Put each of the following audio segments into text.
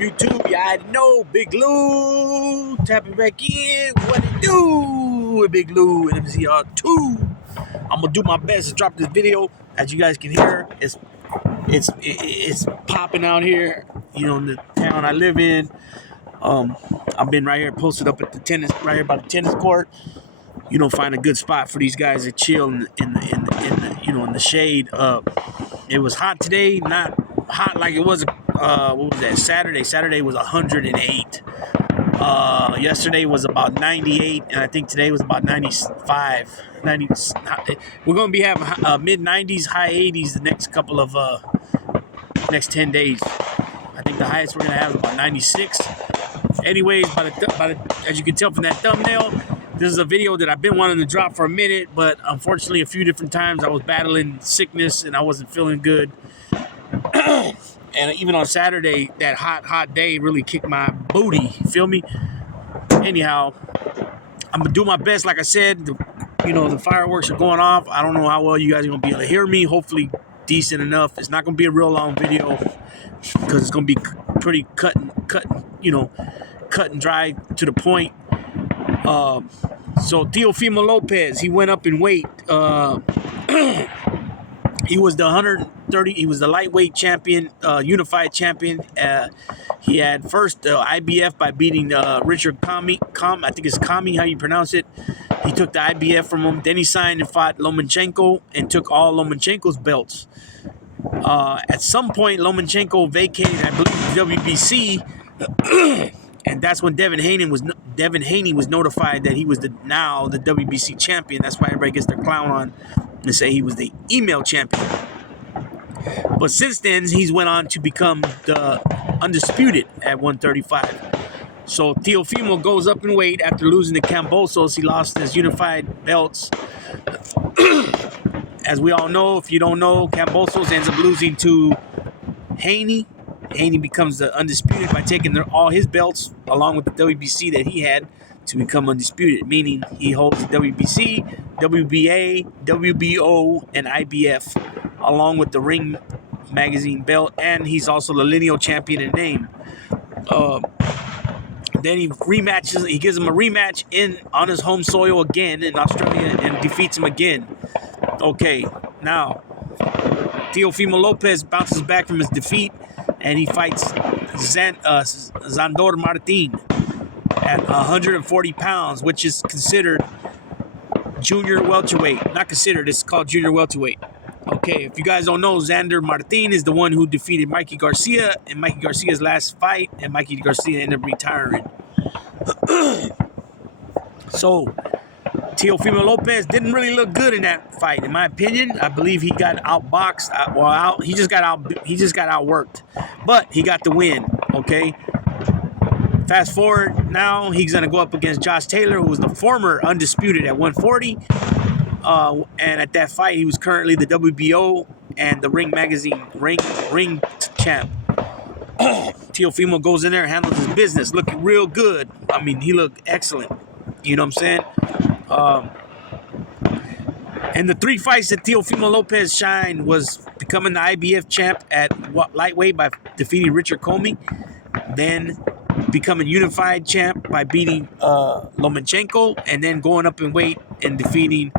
YouTube? You already know, Big Lou tapping back in. What it do with Big Lou and MZR2? I'm gonna do my best to drop this video. As you guys can hear, it's popping out here. You know, in the town I live in. I've been right here posted up at the tennis, right here by the tennis court. You know, find a good spot for these guys to chill in the shade. It was hot today, not hot like it was. What was that? Saturday. Saturday was 108. Yesterday was about 98, and I think today was about 95. 90. We're gonna be having mid 90s, high 80s the next couple of next 10 days. I think the highest we're gonna have is about 96. Anyways, as you can tell from that thumbnail, this is a video that I've been wanting to drop for a minute, but unfortunately a few different times I was battling sickness and I wasn't feeling good. And even on Saturday, that hot day really kicked my booty, you feel me? Anyhow, I'm gonna do my best. Like I said, the fireworks are going off. I don't know how well you guys are gonna be able to hear me. Hopefully decent enough. It's not gonna be a real long video because it's gonna be pretty cut and dry to the point. So Teofimo Lopez, he went up in weight. He was the 130. He was the lightweight champion, unified champion. He had first IBF by beating Richard Kami. I think it's Kami, how you pronounce it. He took the IBF from him. Then he signed and fought Lomachenko and took all Lomachenko's belts. At some point, Lomachenko vacated, I believe, WBC, and that's when Devin Haney was notified that he was now the WBC champion. That's why everybody gets their clown on and say he was the email champion. But since then, he's went on to become the undisputed at 135. So Teofimo goes up in weight after losing to Kambosos. He lost his unified belts. As we all know, if you don't know, Kambosos ends up losing to Haney. Haney becomes the undisputed by taking all his belts along with the WBC that he had to become undisputed, meaning he holds the WBC, WBA, WBO, and IBF, along with the Ring Magazine belt, and he's also the lineal champion in name. Then he rematches. He gives him a rematch on his home soil again in Australia and defeats him again. Okay, now Teofimo Lopez bounces back from his defeat and he fights Sandor Martin at 140 pounds, which is considered junior welterweight. Not considered, it's called junior welterweight. Okay, if you guys don't know, Sandor Martin is the one who defeated Mikey Garcia in Mikey Garcia's last fight, and Mikey Garcia ended up retiring. So, Teofimo Lopez didn't really look good in that fight, in my opinion. I believe he got outboxed. He just got outworked, but he got the win. Okay. Fast forward now, he's gonna go up against Josh Taylor, who was the former undisputed at 140. And at that fight, he was currently the WBO and the Ring Magazine ring champ. Teofimo goes in there and handles his business, looking real good. I mean, he looked excellent. You know what I'm saying? And the three fights that Teofimo Lopez shined was becoming the IBF champ at lightweight by defeating Richard Comey, then becoming unified champ by beating Lomachenko, and then going up in weight and defeating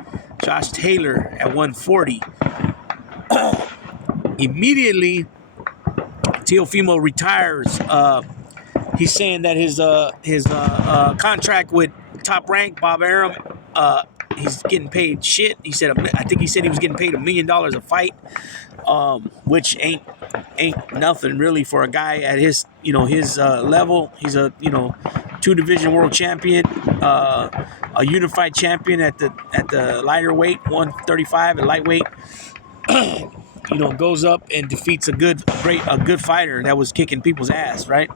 Josh Taylor at 140. Immediately, Teofimo retires. He's saying that his contract with Top Rank, Bob Arum, he's getting paid shit. I think he said he was getting paid $1 million a fight, which ain't nothing really for a guy at his level. He's a 2-division world champion, a unified champion at the lighter weight, 135 at lightweight. Goes up and defeats a good fighter that was kicking people's ass, right?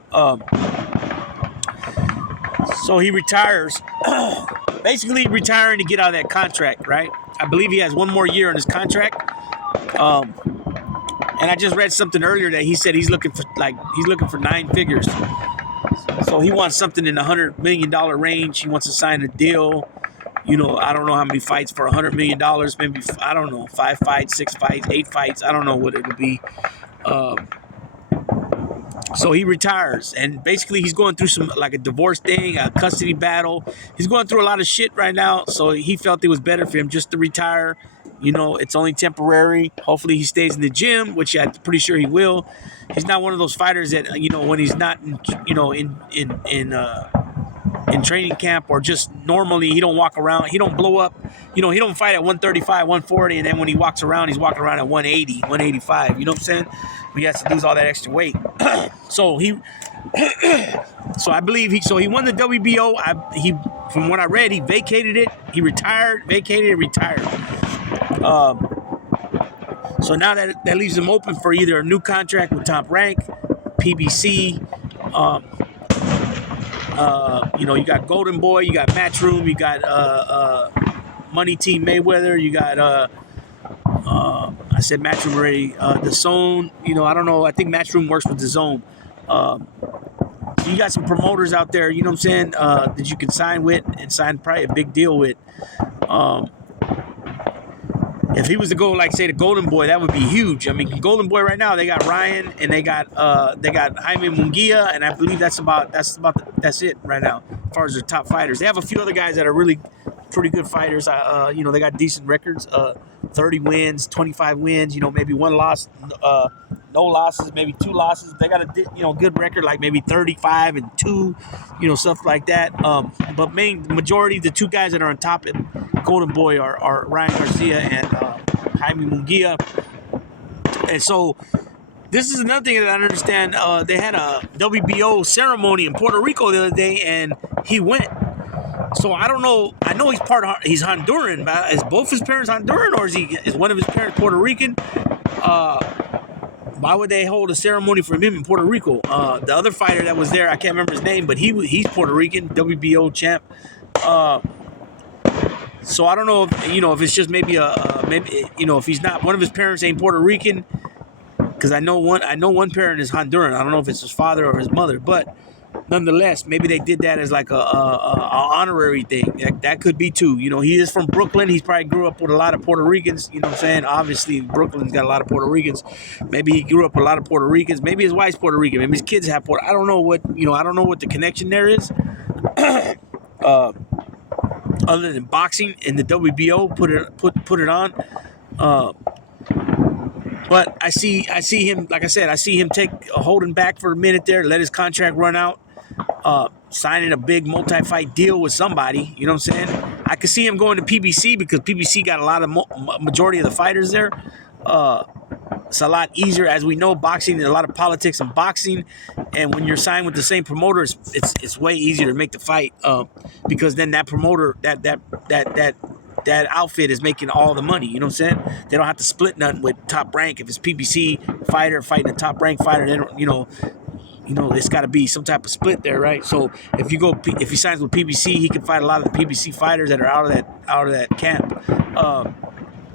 So he retires, basically retiring to get out of that contract, right? I believe he has one more year on his contract. And I just read something earlier that he said he's looking for 9 figures. So he wants something in the $100 million range. He wants to sign a deal. I don't know how many fights for $100 million. Maybe, I don't know, 5 fights, 6 fights, 8 fights. I don't know what it would be. So he retires, and basically he's going through some like a divorce thing, a custody battle. He's going through a lot of shit right now. So he felt it was better for him just to retire. You know, it's only temporary. Hopefully he stays in the gym, which I'm pretty sure he will. He's not one of those fighters that, you know, when he's not in, you know, in training camp or just normally, he don't walk around, he don't blow up, you know, he don't fight at 135, 140, and then when he walks around, he's walking around at 180, 185, you know what I'm saying? He has to lose all that extra weight. So I believe he won the WBO. From what I read, he vacated it, he retired, vacated it, retired. So now that leaves him open for either a new contract with Top Rank, PBC. You know, you got Golden Boy, you got Matchroom, you got Money Team Mayweather, you got I said Matchroom already, the Zone. You know, I don't know. I think Matchroom works with the Zone. So you got some promoters out there, you know what I'm saying, that you can sign with and sign probably a big deal with. If he was to go, like, say, the Golden Boy, that would be huge. I mean, Golden Boy right now, they got Ryan and they got Jaime Munguia, and I believe that's it right now as far as their top fighters. They have a few other guys that are really pretty good fighters. You know, they got decent records, 30 wins, 25 wins. You know, maybe one loss, no losses, maybe 2 losses. They got a good record, like maybe 35-2, you know, stuff like that. But majority, the 2 guys that are on top at Golden Boy are Ryan Garcia and Jaime Munguia. And so this is another thing that I don't understand. They had a WBO ceremony in Puerto Rico the other day, and he went. So I don't know. I know he's Honduran, but is both his parents Honduran, or is one of his parents Puerto Rican? Why would they hold a ceremony for him in Puerto Rico? The other fighter that was there, I can't remember his name, but he's Puerto Rican, WBO champ. So I don't know if it's just maybe if he's not, one of his parents ain't Puerto Rican, because I know one parent is Honduran. I don't know if it's his father or his mother, but nonetheless, maybe they did that as like a honorary thing. That could be too. You know, he is from Brooklyn. He's probably grew up with a lot of Puerto Ricans. You know what I'm saying? Obviously, Brooklyn's got a lot of Puerto Ricans. Maybe he grew up with a lot of Puerto Ricans. Maybe his wife's Puerto Rican. Maybe his kids have I don't know what the connection there is. Other than boxing and the WBO put it on. But I see him, like I said, I see him holding back for a minute there, let his contract run out, signing a big multi-fight deal with somebody, you know what I'm saying? I could see him going to PBC because PBC got a lot of majority of the fighters there. It's a lot easier, as we know, boxing, there's a lot of politics in boxing, and when you're signed with the same promoter, it's way easier to make the fight, because then that promoter, that outfit is making all the money, you know what I'm saying? They don't have to split nothing with Top Rank. If it's PBC fighter fighting a Top Rank fighter, they don't, you know, it's got to be some type of split there, right? So if he signs with PBC, he can fight a lot of the PBC fighters that are out of that camp.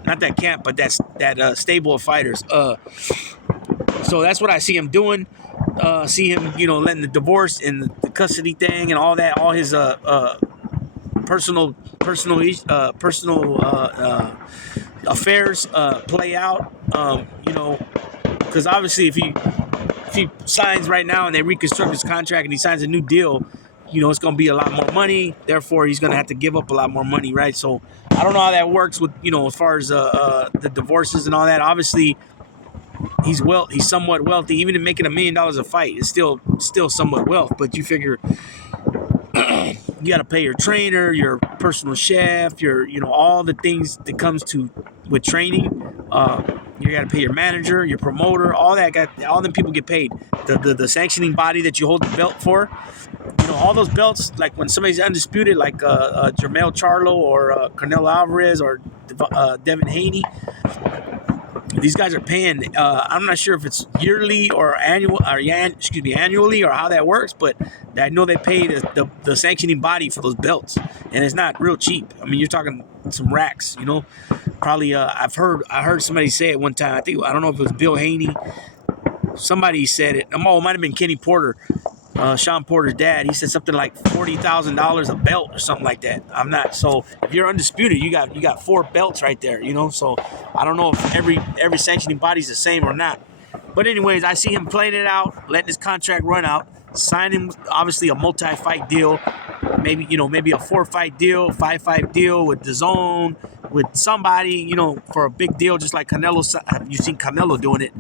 Not that camp, but that stable of fighters. So that's what I see him doing. See him, letting the divorce and the custody thing and all that, all his personal affairs play out. Because obviously if he signs right now and they reconstruct his contract and he signs a new deal, it's going to be a lot more money. Therefore, he's going to have to give up a lot more money, right? So I don't know how that works with, as far as the divorces and all that. Obviously, he's somewhat wealthy. Even in making $1 million a fight, it's still somewhat wealth. But you figure you got to pay your trainer, your personal chef, your all the things that comes with training. You got to pay your manager, your promoter, all that. All them people get paid. The sanctioning body that you hold the belt for. All those belts, like when somebody's undisputed, like Jermell Charlo or Canelo Alvarez or Devin Haney, these guys are paying. I'm not sure if it's yearly or annually or how that works, but I know they pay the sanctioning body for those belts, and it's not real cheap. I mean, you're talking some racks, Probably, I heard somebody say it one time. I don't know if it was Bill Haney. Somebody said it. It might have been Kenny Porter. Sean Porter's dad, he said something like $40,000 a belt or something like that. I'm not. So if you're undisputed, you got 4 belts right there. So I don't know if every sanctioning body's the same or not. But anyways, I see him playing it out, letting his contract run out, signing obviously a multi-fight deal, maybe maybe a 4-fight deal, 5-fight deal with DAZN, with somebody, for a big deal, just like Canelo. You've seen Canelo doing it.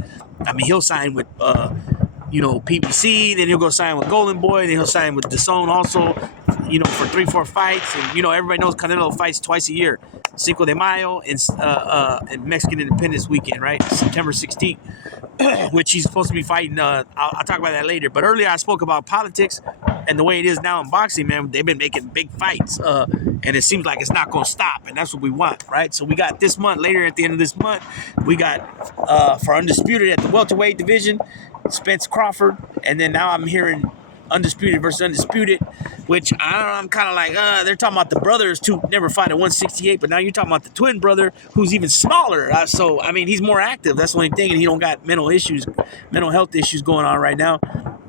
I mean, he'll sign with PBC, then he'll go sign with Golden Boy, then he'll sign with DAZN also, for 3-4 fights. And everybody knows Canelo fights twice a year, Cinco de Mayo and Mexican Independence Weekend, right? September 16th, which he's supposed to be fighting. I'll talk about that later. But earlier I spoke about politics and the way it is now in boxing, man. They've been making big fights, and it seems like it's not going to stop, and that's what we want, right? So we got this month, later at the end of this month, we got for Undisputed at the welterweight division, Spence Crawford, and then now I'm hearing Undisputed versus Undisputed, which I'm kind of like, they're talking about the brothers who never fought at 168, but now you're talking about the twin brother who's even smaller. So, I mean, he's more active. That's the only thing, and he don't got mental health issues going on right now.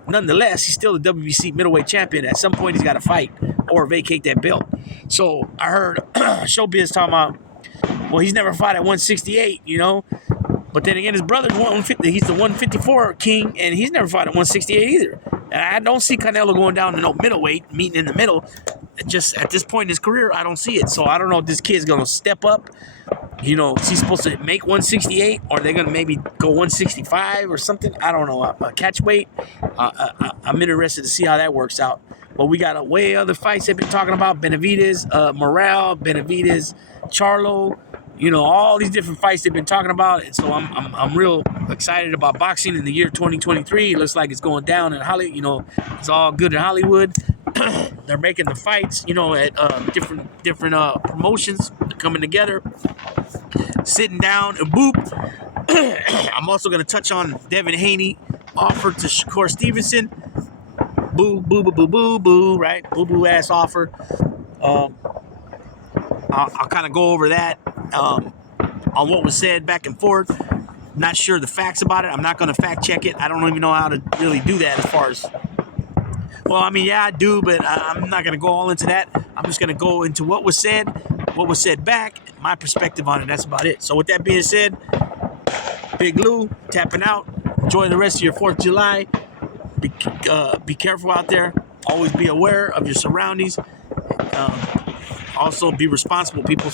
Nonetheless, he's still the WBC middleweight champion. At some point, he's got to fight or vacate that belt. So I heard Showbiz talking about, well, he's never fought at 168, But then again, his brother's 150. He's the 154 king, and he's never fought at 168 either. And I don't see Canelo going down to no middleweight, meeting in the middle. Just at this point in his career, I don't see it. So I don't know if this kid's going to step up. Is he supposed to make 168, or are they going to maybe go 165 or something? I don't know. Catch weight. I'm interested to see how that works out. But we got a way other fights they've been talking about. Benavidez, Morale, Benavidez, Charlo. All these different fights they've been talking about. And so I'm real excited about boxing in the year 2023. It looks like it's going down in Hollywood. It's all good in Hollywood. They're making the fights, at different promotions. They're coming together, sitting down, and boop. I'm also going to touch on Devin Haney offer to Shakur Stevenson. Boo, boo, boo, boo, boo, boo, right? Boo, boo ass offer. I'll kind of go over that on what was said back and forth. Not sure the facts about it. I'm not going to fact check it. I don't even know how to really do that as far as... Well, I mean, yeah, I do, but I'm not going to go all into that. I'm just going to go into what was said back, my perspective on it. That's about it. So with that being said, Big Lou, tapping out. Enjoy the rest of your 4th of July. Be careful out there. Always be aware of your surroundings. Also, be responsible, people.